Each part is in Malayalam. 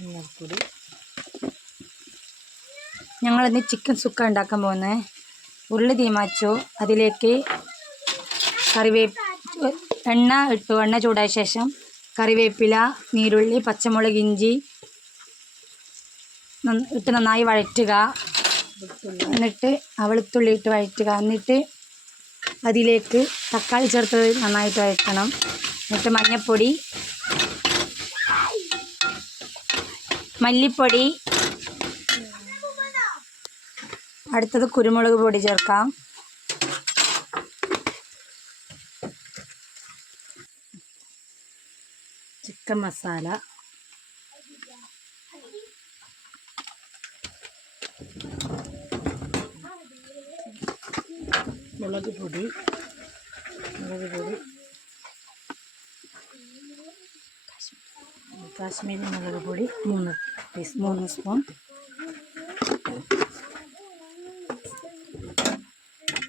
മഞ്ഞൾപ്പൊടി. ഞങ്ങളിന്ന് ചിക്കൻ സുക്ക ഉണ്ടാക്കാൻ പോകുന്നത്. ഉള്ളി തീമാച്ചു, അതിലേക്ക് എണ്ണ ഇട്ടു. എണ്ണ ചൂടായ ശേഷം കറിവേപ്പില, നീരുള്ളി, പച്ചമുളക്, ഇഞ്ചി ഇട്ട് നന്നായി വഴറ്റുക. എന്നിട്ട് വെളുത്തുള്ളി ഇട്ട് വഴറ്റുക. എന്നിട്ട് അതിലേക്ക് തക്കാളി ചേർത്ത് നന്നായിട്ട് വഴറ്റണം. എന്നിട്ട് മഞ്ഞൾപ്പൊടി, മല്ലിപ്പൊടി, അടുത്തത് കുരുമുളക് പൊടി ചേർക്കാം. ചിക്കൻ മസാല, മുളക് പൊടി, കാശ്മീരി മുളക് പൊടി 3 സ്പൂൺ.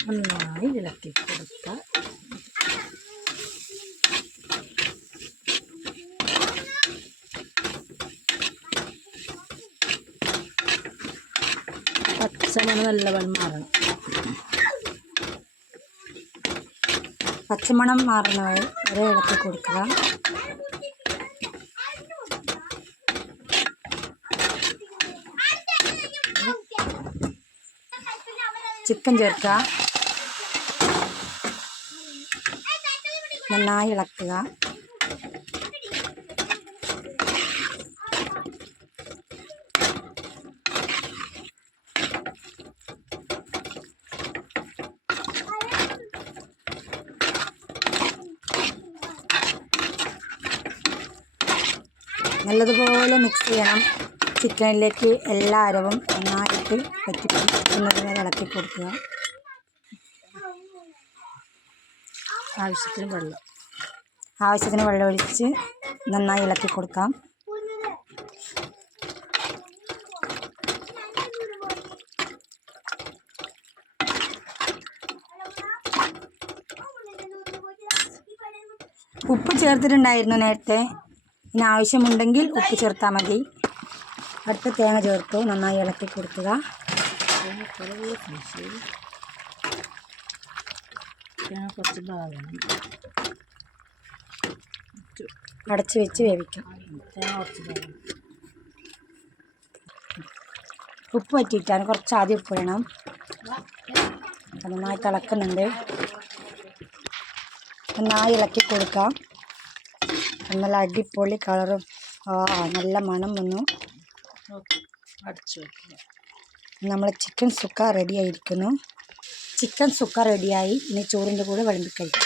നന്നായി ഇളക്കി കൊടുക്കുക. പച്ചമണം നല്ലവണ്ണം മാറണം. പച്ചമണം മാറുന്ന വരെ ഇളക്കി കൊടുക്കുക. ചിക്കൻ ചേർക്കുക. നന്നായി ഇളക്കുക. നല്ലതുപോലെ മിക്സ് ചെയ്യണം. ചിക്കനിലേക്ക് എല്ലാ അരവും നന്നായിട്ട് പറ്റിപ്പിടിക്കുന്നതിനെ ഇളക്കി കൊടുക്കുക. ആവശ്യത്തിന് വെള്ളം ഒഴിച്ച് നന്നായി ഇളക്കി കൊടുക്കാം. ഉപ്പ് ചേർത്തിട്ടുണ്ടായിരുന്നു നേരത്തെ. ഇനി ആവശ്യമുണ്ടെങ്കിൽ ഉപ്പ് ചേർത്താൽ മതി. അടുത്ത തേങ്ങ ചേർത്തു നന്നായി ഇളക്കി കൊടുക്കുക. അടച്ച് വെച്ച് വേവിക്കാം. ഉപ്പ് പറ്റിയിട്ടാണ്, കുറച്ച് ആദ്യം ഉപ്പ് ഇടണം. നന്നായി തിളക്കുന്നുണ്ട്. നന്നായി ഇളക്കി കൊടുക്കാം. നല്ല അടിപൊളി കളറും നല്ല മണം വന്നു. നമ്മൾ ചിക്കൻ സുക്ക റെഡി ആയിരിക്കുന്നു. ചിക്കൻ സുക്ക റെഡിയായി. ഇനി ചോറിൻ്റെ കൂടെ വിളമ്പി കഴിക്കാം.